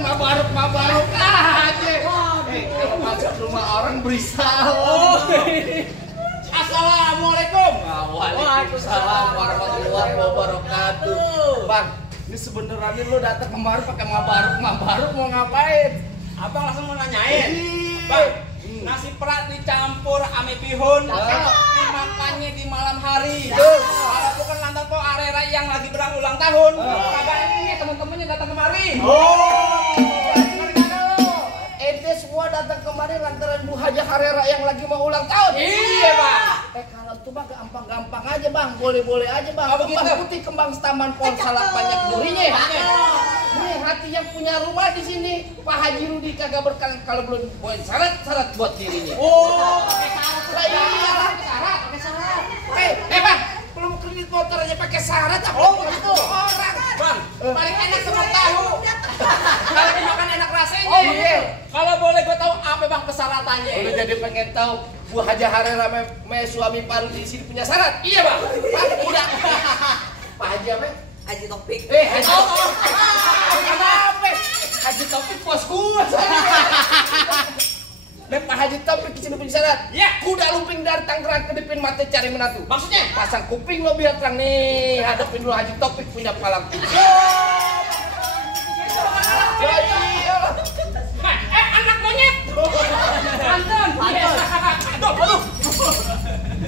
main mabaruk aja. Kalau masuk rumah orang berisau. Assalamualaikum. Waalaikumsalam warahmatullahi wabarakatuh. Bang, ini sebenarnya lo datang kemari pakai mabaruk mau ngapain? Abang langsung mau nanyain. Bang, nasi perak dicampur ame bihun. Dimakannya di malam hari. Kalau bukan lantaran kok arera yang lagi berulang tahun. Kagak ini teman-temannya datang kemari. Ente semua datang kemari lantaran Bu Haja Harera yang lagi mau ulang tahun. Iya, Bang. Kalau itu mah gampang-gampang aja, Bang. Boleh-boleh aja, Bang. Oh, begitu? Kembang putih, kembang setaman, pohon salak banyak durinya. Nih hati yang punya rumah di sini, Pak Haji Rudi kagak berkali kalau belum buat syarat buat dirinya. Pakai syarat. Pakai syarat. Bang, belum kredit motor aja pakai syarat apa? Begitu. Orang. Bang, paling enak semua tahu. Kalau dimakan enak rasanya. Iya. Kalau boleh gue tahu apa Bang persyaratannya? Lu jadi pengen tahu Bu Haja Harera me suami Paru di sini punya syarat? Iya, Bang. Udah. Pak Haji apa? Haji Topik. Haji Topik. Kenapa? Haji Topik bos gua. Dan Pak Haji Topik di sini punya syarat. Iya. Kuda lumping dari Tangerang ke Dipin mata cari menantu. Maksudnya? Pasang kuping lo biar terang nih. Hadapin dulu Haji Topik punya palang pintu. Anak monyet. Pantun. Aduh.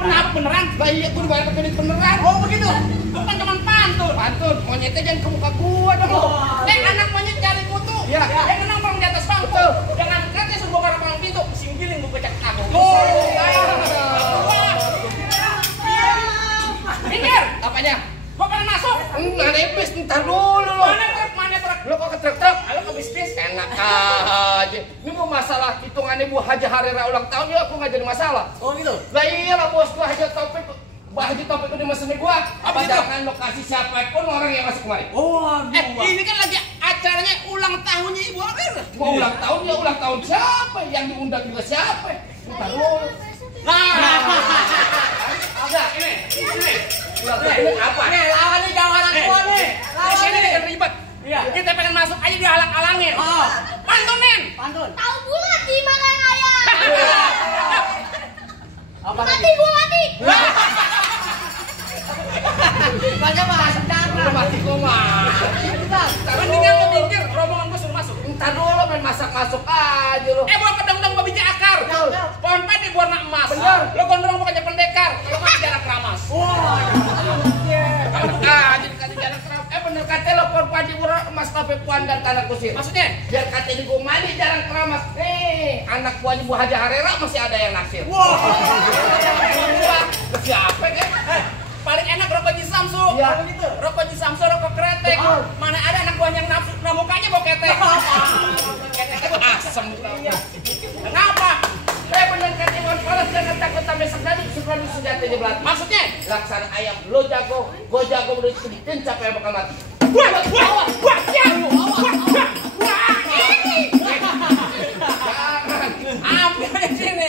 Kenapa beneran? Lah iya gua dibayar pakai duit beneran. Oh begitu. Bukan cuma pantun. Pantun, monyetnya jangan ke muka gua dong. Anak monyet cari kutu. Iya. Yang nongkrong di atas bangku. Betul. Jangan katanya suruh bongkar palang pintu. Singgiling gue becak aku. Minggir. Apanya? Gua pengen masuk. Enggak nebis, ntar dulu lo. Mana truk? Lo kok ke truk-truk? Halo ke bisnis. Enak aja. Ini mau masalah hitungannya Bu Haja Harera ulang tahun ya aku nggak jadi masalah. Oh gitu. Lah iyalah bos gua Haji Topik. Bu Haji Topik udah mesennya gua. Apa itu? Jangan lo kasih siapapun orang yang masuk kemari. Ini kan lagi acaranya ulang tahunnya Ibu Harera. Mau ulang tahun ya ulang tahun siapa? Yang diundang juga siapa? Ntar dulu. Ada ini. Ulang tahun apa? Nih, lawannya jawaran gua nih. Di sini nih kan ribet. Iya. Kita pengen masuk aja dihalang-halangin. Pantunin. Pantun. Tahu bulat di makan ayam. Apa Mati gua mati. Banyak Mas, Lo mati gua mati. Mendingan lo minggir, rombongan gua suruh masuk. Ntar dulu main masak-masuk aja lo. Bawa kedong-dong bawa biji akar. Pohon padi warna emas. Bener. Lo gondrong bukannya pendekar. Kalau mah jarak keramas. Jadi kasih jalan kerap. Bener kata lo pohon padi warna emas kafe puan dan tanah kusir. Maksudnya? Biar katanya gua mandi jarang keramas. Anak buahnya Bu Haja Harera masih ada yang naksir. Siapa kan? Paling enak rokok Ji Samsu. Iya. Rokok Ji Samsu, rokok kretek. Betul. Mana ada anak buah yang nafsu, nah mukanya bau ketek. Keteknya tuh asem. Kenapa? Bener kata Iwan Fals jangan takut sampai sekali suka senjatanya belati. Maksudnya? Laksana ayam lo jago, gua jago udah sedikit siapa yang bakal mati. Ambil di sini.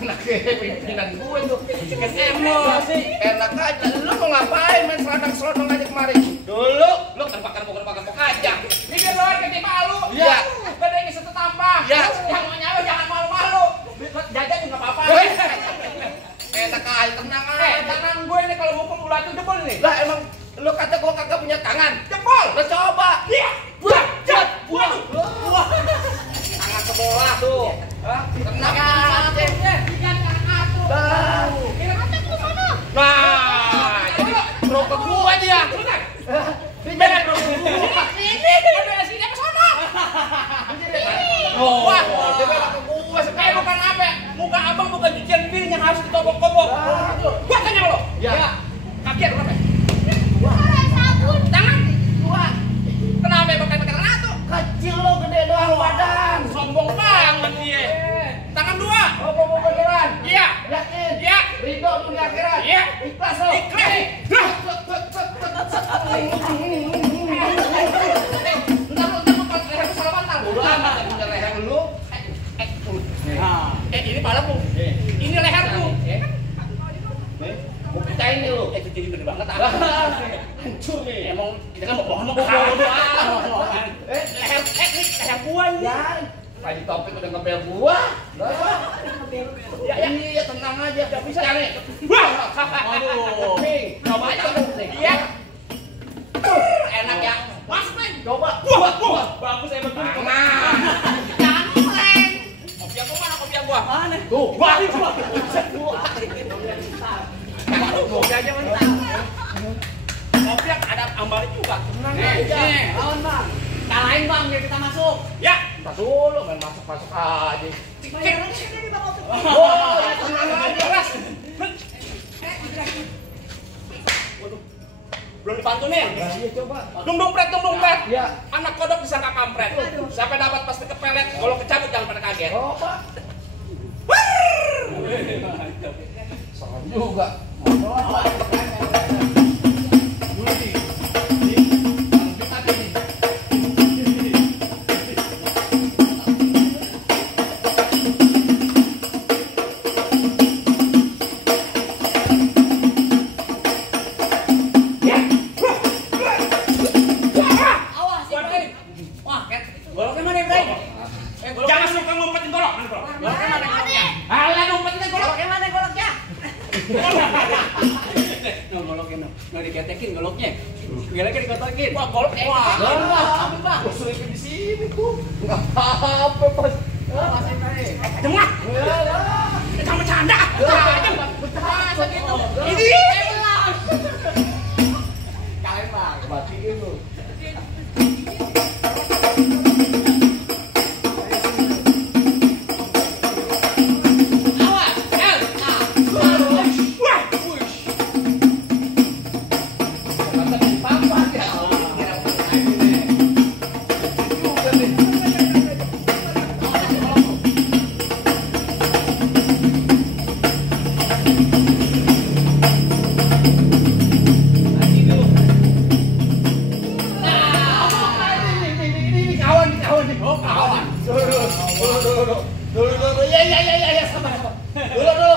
Anaknya pimpinan gue tuh. Emosi. Enak aja. Lo mau ngapain main serodong aja kemari? Dulu lo bakar aja. Ini biar lo gede malu. Iya. Gede ini satu tambah. Iya. Yang mau nyawa jangan malu-malu. Jajan juga apa-apa. Enak aja, tenang aja. Tangan gue ini kalau mukul ulat itu jebol nih. Lah emang lo kata gue kagak punya tangan. Jebol. Lo coba. Iya. Buah. Tangan sebelah tuh. Tenang aja. Nah, jadi rokok gua dia. Beda ini beda sini ke sana. Wah, dia belok ke gua sekarang. Bukan apa? Muka abang bukan cucian piring yang harus ditobok-tobok. Gua tanya lo. Ya. Kaki berapa? Sabun. Tangan. Dua. Kenapa pakai tangan satu? Kecil lo gede doang badan. Sombong banget dia. Tangan dua. Mau beneran? Iya. Yakin? Iya. Ridho dunia akhirat? Iya. Ikhlas lo? Ikhlas. Ntar lu leher lu salah batang. Udah amat punya leher lu. Ini palaku. Ini leherku. Mau picahin nih lu. Itu jadi bener banget ah. gua ini. Ya, Pak di topik udah ngebel gua. Iya, tenang aja, udah bisa nih. Wah. Aduh. Nih, coba aja tuh. Iya. Enak ya. Masuk nih. Coba. Wah, bagus hebat tuh. Nah. Jangan mulai. Kopi aku mana kopi gua? Mana? Tuh, wah. Kopi aja mantap. Kopi ada ambar juga. Tenang aja. Lawan bang. Kalahin bang biar kita masuk. Ya. Kita dulu main masuk-masuk aja. Bayarannya kita masuk. Oh, ya tenang aja, Ras. Waduh. Belum dipantunin. Iya, coba. Dung dompet. Iya. Anak kodok disangka kampret. Sampai dapat pasti kepelet. Kalau kecabut jangan pada kaget. Coba. Serem juga. Awas Ibrahim. Wah, goloknya mana Ibrahim? Jangan suka ngumpetin golok. Mana golok? Goloknya mana goloknya? Alah ngumpetin golok. Goloknya mana goloknya? No, goloknya no. Nggak diketekin goloknya. Goloknya dikotokin. Wah, golok. Wah. Tapi bang. Gua selipin di sini tuh. Enggak apa-apa, Pas. Mas Ibrahim. Jemah. Yalah. Jangan bercanda. Masa gitu. Ini. Kalian bang. Matiin lu. Awas. Wah. Kata di papan ya. Juga nih. Lagi dulu. Ini kawan nih. Oh, kawan. Dulu. Ya, sabar. Dulu.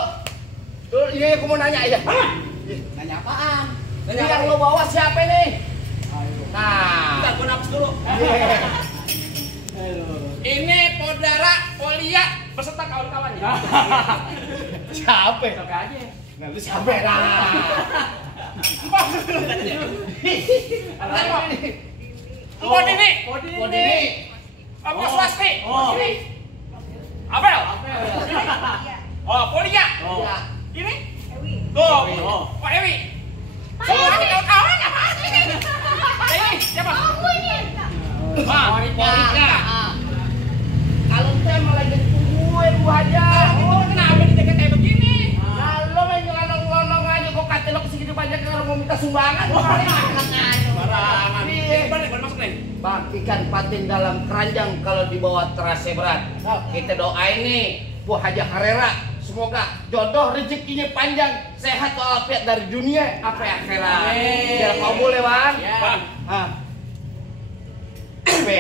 Ini aku mau nanya ya. Nanya apaan? Ini yang lo bawa siapa nih? Nah. Bentar, gua napas dulu. Ini Podara Polia beserta kawan-kawannya. Siapa? Sok aja. Nah, lu siapa? Nah. Mpok Dini. Dini. Apa Swasti? Oh. Abel. Iya. Oh, Polia. Oh. Ini? Ewi. Tuh. Oh. Pak Ewi. Semua ini kawan-kawan apa? Ini siapa? Aku ini. Wah, Porika. Kalau saya malah jadi gue Bu Haja. Itu kenapa dijaga kayak begini? Kalau main nyelonong-nyelonong aja kok kata lo kesini banyak kalau mau minta sumbangan. Barangan. Iya. Balik masuk nih. Bang, ikan patin dalam keranjang kalau dibawa terasa berat. Kita doain nih Bu Haja Herrera. Semoga jodoh rezekinya panjang, sehat walafiat dari dunia apa ya akhirat. Amin. Biar kabul ya bang. Ya. Bang, Ah. Oke.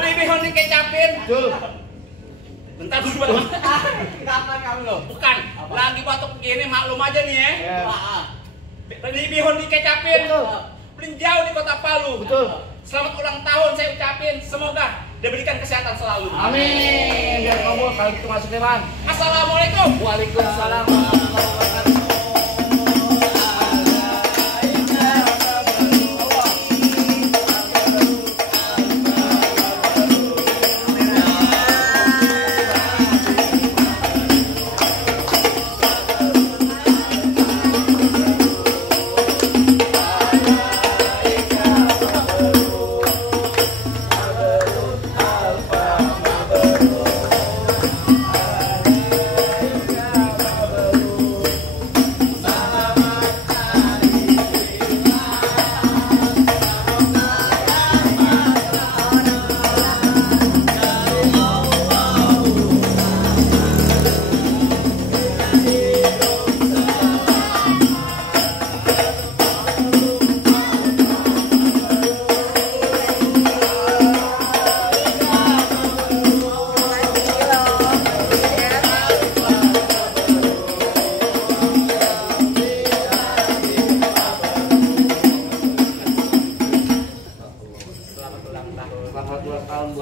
lebih honing kecapin. Betul. Bentar dulu, Bang. Kapan kamu lo? Bukan, lagi batuk begini maklum aja nih ya. Ya. Lebih honing kecapin. Betul. Meninjau di Kota Palu. Betul. Selamat ulang tahun saya ucapin. Semoga diberikan kesehatan selalu. Amin. Biar kabul kalau kita masuk ya bang. Assalamualaikum. Waalaikumsalam warahmatullahi wabarakatuh. Selamat ulang tahun buat